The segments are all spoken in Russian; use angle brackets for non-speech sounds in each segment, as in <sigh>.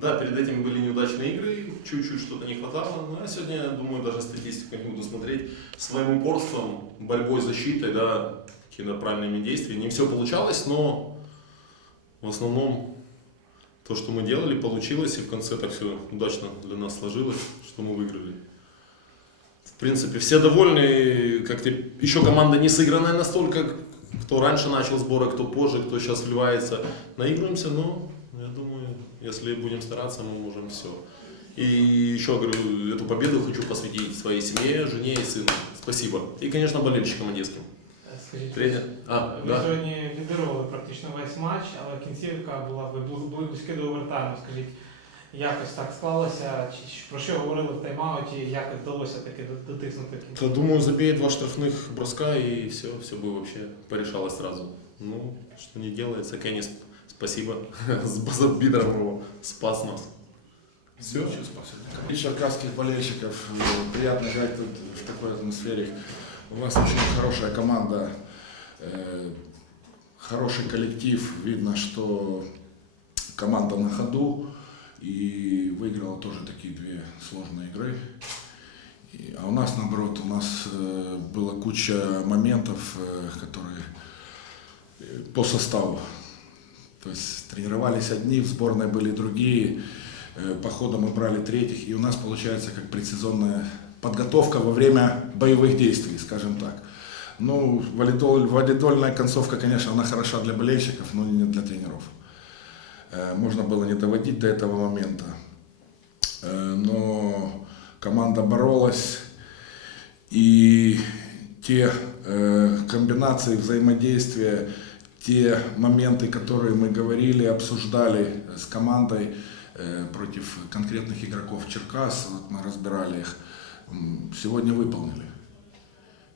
Да, перед этим были неудачные игры, чуть-чуть что-то не хватало. Ну, а сегодня, я думаю, даже статистику не буду смотреть. Своим упорством, борьбой, защитой, да, какими-то правильными действиями. Не все получалось, но в основном то, что мы делали, получилось, и в конце так все удачно для нас сложилось, что мы выиграли. В принципе, все довольны, как-то еще команда не сыгранная настолько, кто раньше начал сборы, кто позже, кто сейчас вливается. Наиграемся, но я думаю, если будем стараться, мы можем все. И еще говорю, эту победу хочу посвятить своей семье, жене и сыну. Спасибо. И, конечно, болельщикам одесским. Е, Скажіть, Третє. А, ви да. сьогодні лідирували практично весь матч, але кінцівка була ви бу- були близькі до овертайму. Скажіть, якось так склалося? Чи чи про що говорили в тайм-ауті, як вдалося таки до- дотиснути кінцівку? То, думаю, забей два штрафных броска и все, все бы вообще порешалось сразу. Ну, что не делается, Кенни, сп- спасибо <laughs> за Бидером его спас нас. Все. И черкасских болельщиков. э, Приятно играть тут в такой атмосфере. У вас очень хорошая команда, э, хороший коллектив. Видно, что команда на ходу. И выиграла тоже такие две сложные игры. А у нас, наоборот, у нас э, была куча моментов, э, которые по составу. То есть тренировались одни, в сборной были другие. Э, По ходу мы брали третьих, и у нас получается как предсезонная подготовка во время боевых действий, скажем так. Ну, волейбольная концовка, конечно, она хороша для болельщиков, но не для тренеров. Э, Можно было не доводить до этого момента. Э, Но команда боролась, и те комбинации взаимодействия, те моменты, которые мы говорили, обсуждали с командой э, против конкретных игроков Черкас, вот мы разбирали их, сегодня выполнили.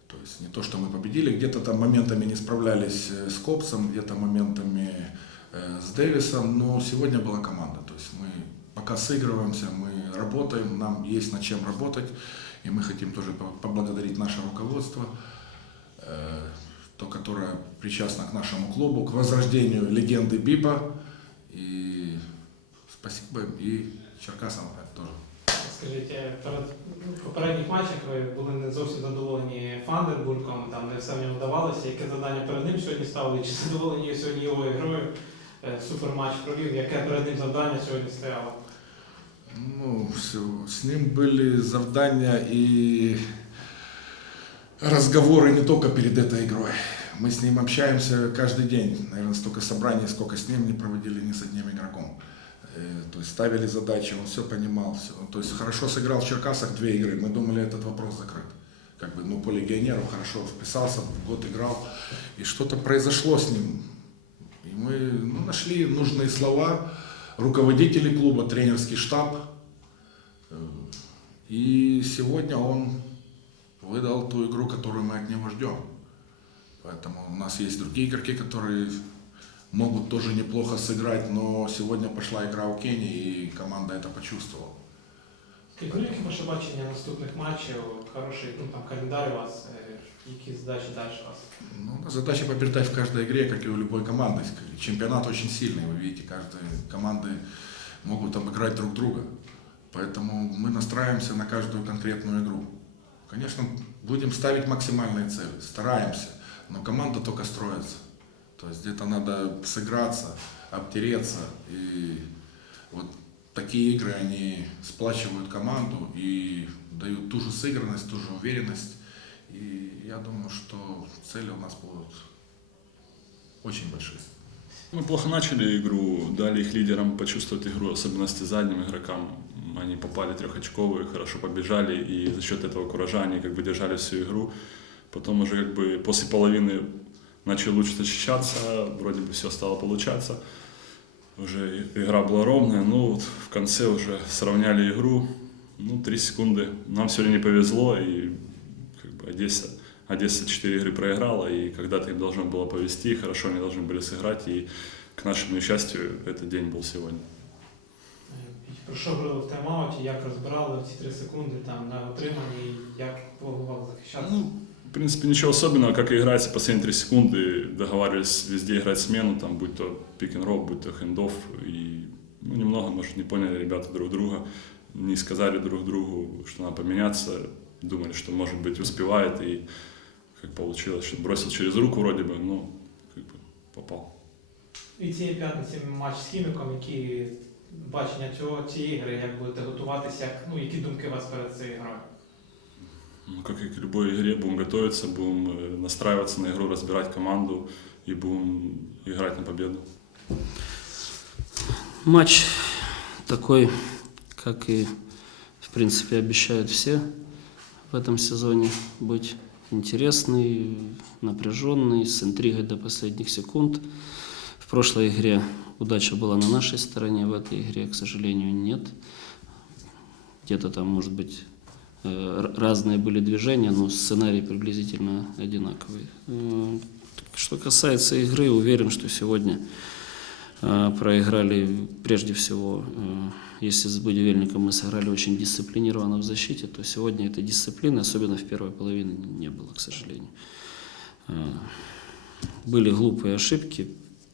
То есть не то, что мы победили, где-то там моментами не справлялись э, с Копсом, где-то моментами э, с Дэвисом, но сегодня была команда. То есть мы пока сыгрываемся, мы работаем, нам есть над чем работать, и мы хотим тоже по- поблагодарить наше руководство, то, которое причастно к нашему клубу, к возрождению легенды БИПа, и спасибо им, и Черкасам тоже. Скажіть, перед ну, попередніх матчах ви були не зовсім задоволені Фандербургом, там не все в ньому вдавалося. Яке завдання перед ним сьогодні ставили? Чи задоволені сьогодні його ігрою? Е, Суперматч провів, яке перед ним завдання сьогодні стояло? Ну, все. С ним были завдания и разговоры не только перед этой игрой. Мы с ним общаемся каждый день. Наверное, столько собраний, сколько с ним не проводили ни с одним игроком. Э, То есть ставили задачи, он все понимал. Все. То есть хорошо сыграл в Черкасах две игры. Мы думали, этот вопрос закрыт. Как бы, ну, по легионеру хорошо вписался, год играл. И что-то произошло с ним. И мы ну, нашли нужные слова. Руководители клуба, тренерский штаб. Э, И сегодня он выдал ту игру, которую мы от него ждем. Поэтому у нас есть другие игроки, которые могут тоже неплохо сыграть, но сегодня пошла игра у Кении, и команда это почувствовала. Скажіть, ну, яке ваше бачення наступних матчів? Хороший ну, там, календар у вас, е, які задачі далі у вас? Ну, задача побеждать в каждой игре, как и у любой команды. Чемпионат очень сильный, вы видите, каждая команды могут обыграть друг друга. Поэтому мы настраиваемся на каждую конкретную игру. Конечно, будем ставить максимальные цели, стараемся, но команда только строится. То есть где-то надо сыграться, обтереться. И вот такие игры, они сплачивают команду и дают ту же сыгранность, ту же уверенность. И я думаю, что цели у нас будут очень большие. Мы плохо начали игру, дали их лидерам почувствовать игру, особенности задним игрокам. Они попали трехочковые, хорошо побежали, и за счет этого куража они как бы держали всю игру. Потом уже как бы после половины начали лучше защищаться, вроде бы все стало получаться. Уже игра была ровная, но вот в конце уже сравняли игру. Ну, три секунды. Нам сегодня не повезло, и как бы Одесса, Одесса 4 игры проиграла, и когда-то им должно было повезти, хорошо они должны были сыграть, и к нашему несчастью этот день был сегодня. Е, Про що говорили в тайм-ауті, як розбирали ці три секунди там на отриманні, як планували захищатися? Ну, в принципе, ничего особенного, как и играется последние 3 секунды, договаривались везде играть смену, там, будь то пик н ролл будь то хендов, и ну, немного, может, не поняли ребята друг друга, не сказали друг другу, что надо поменяться, думали, что, может быть, успевает, и как получилось, что бросил через руку вроде бы, но как бы попал. І цієї п'ятниці матч з хіміком, які бачення цього цієї гри, як будете готуватися, як, ну, які думки у вас перед цією грою? Ну, как и к любой игре, будем готовиться, будем э, настраиваться на игру, разбирать команду и будем играть на победу. Матч такой, как и, в принципе, обещают все в этом сезоне быть интересный, напряженный, с интригой до последних секунд. В прошлой игре удача была на нашей стороне, в этой игре, к сожалению, нет. Где-то там, может быть, э, разные были движения, но сценарий приблизительно одинаковый. Э, Что касается игры, уверен, что сегодня проиграли прежде всего, э, если с Будивельником мы сыграли очень дисциплинированно в защите, то сегодня этой дисциплины, особенно в первой половине, не было, к сожалению. Э, Были глупые ошибки,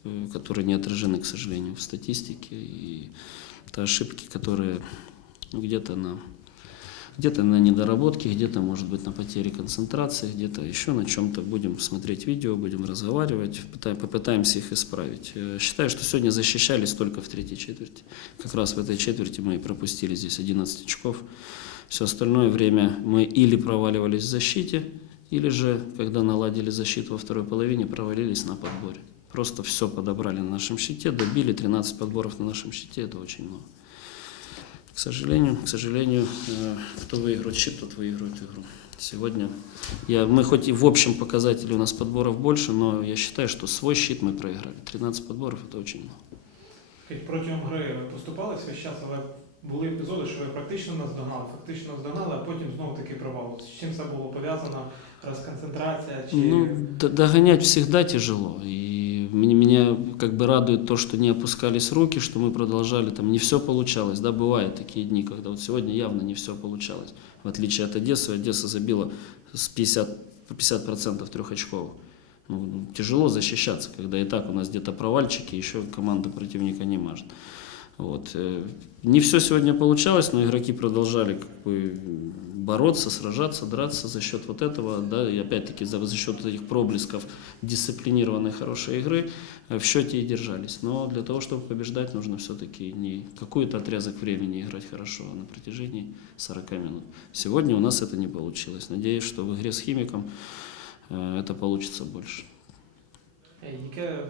э, которые не отражены, к сожалению, в статистике. И это ошибки, которые где-то на где-то на недоработке, где-то, может быть, на потере концентрации, где-то еще на чем-то. Будем смотреть видео, будем разговаривать, пыта- попытаемся их исправить. Э, Считаю, что сегодня защищались только в третьей четверти. Как раз в этой четверти мы и пропустили здесь 11 очков. Все остальное время мы или проваливались в защите, или же, когда наладили защиту во второй половине, провалились на подборе. Просто все подобрали на нашем щите, добили 13 подборов на нашем щите, это очень много. К сожалению, к сожалению, э, кто выиграет щит, тот выиграет игру. Сегодня я, мы хоть и в общем показателе у нас подборов больше, но я считаю, что свой щит мы проиграли. 13 подборов это очень много. Скажіть, Протягом гри ви поступались весь час, але були епізоди, що ви практично наздогнали, фактично наздогнали, а потім знову таки провал. З чим це було пов'язано? Розконцентрація чи Ну, д- догонять всегда тяжело. И мне- меня как бы радует то, что не опускались руки, что мы продолжали, там не все получалось. Да, бывают такие дни, когда вот сегодня явно не все получалось. В отличие от Одессы, Одесса забила с 50, по 50% трехочковых. Ну, тяжело защищаться, когда и так у нас где-то провальчики, еще команда противника не мажет. Вот. э, Не все сегодня получалось, но игроки продолжали как бы бороться, сражаться, драться за счет вот этого, да, и опять-таки за, за счет этих проблесков дисциплинированной хорошей игры э, в счете и держались. Но для того, чтобы побеждать, нужно все-таки не какой-то отрезок времени играть хорошо, а на протяжении 40 минут. Сегодня у нас это не получилось. Надеюсь, что в игре с Химиком э, это получится больше. Е, яке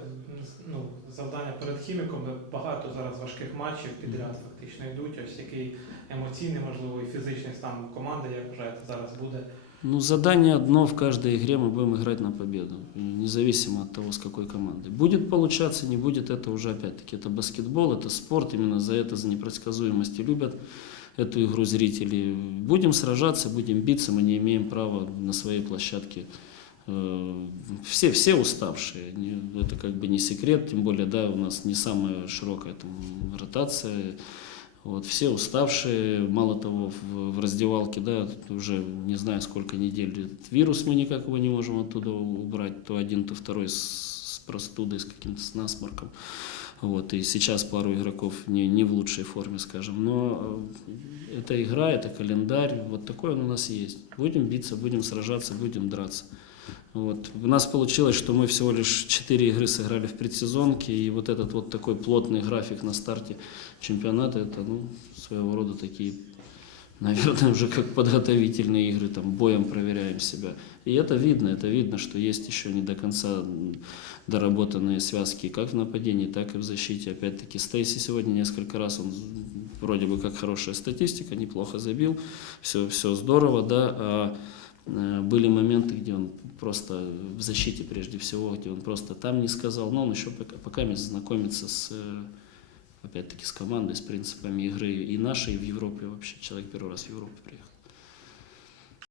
ну, завдання перед хіміком? Де Багато зараз важких матчів підряд фактично йдуть. Ось який емоційний, можливо, і фізичний стан команди, як вважаєте, зараз буде. Ну, задание одно в каждой игре мы будем играть на победу, независимо от того, с какой командой. Будет получаться, не будет, это уже опять-таки, это баскетбол, это спорт, именно за это, за непредсказуемость и любят эту игру зрители. Будем сражаться, будем биться, мы не имеем права на своей площадке. Э, Все, все уставшие, это как бы не секрет, тем более, да, у нас не самая широкая там ротация, вот, все уставшие, мало того, в, в раздевалке, да, уже не знаю сколько недель этот вирус мы никак его не можем оттуда убрать, то один, то второй с, с простудой, с каким-то с насморком. Вот, и сейчас пару игроков не, не в лучшей форме, скажем. Но э, это игра, это календарь, вот такой он у нас есть. Будем биться, будем сражаться, будем драться. Вот. У нас получилось, что мы всего лишь 4 игры сыграли в предсезонке, и вот этот вот такой плотный график на старте чемпионата, это ну, своего рода такие, <laughs> наверное, уже как подготовительные игры, там боем проверяем себя. И это видно, это видно, что есть еще не до конца доработанные связки как в нападении, так и в защите. Опять-таки Стейси сегодня несколько раз, он вроде бы как хорошая статистика, неплохо забил, все, все здорово, да, а Были моменты, где он просто в защите прежде всего, где он просто там не сказал, но он еще пока, пока знакомится с, э, опять-таки, с командой, с принципами игры и нашей, и в Европе вообще. Человек первый раз в Европу приехал.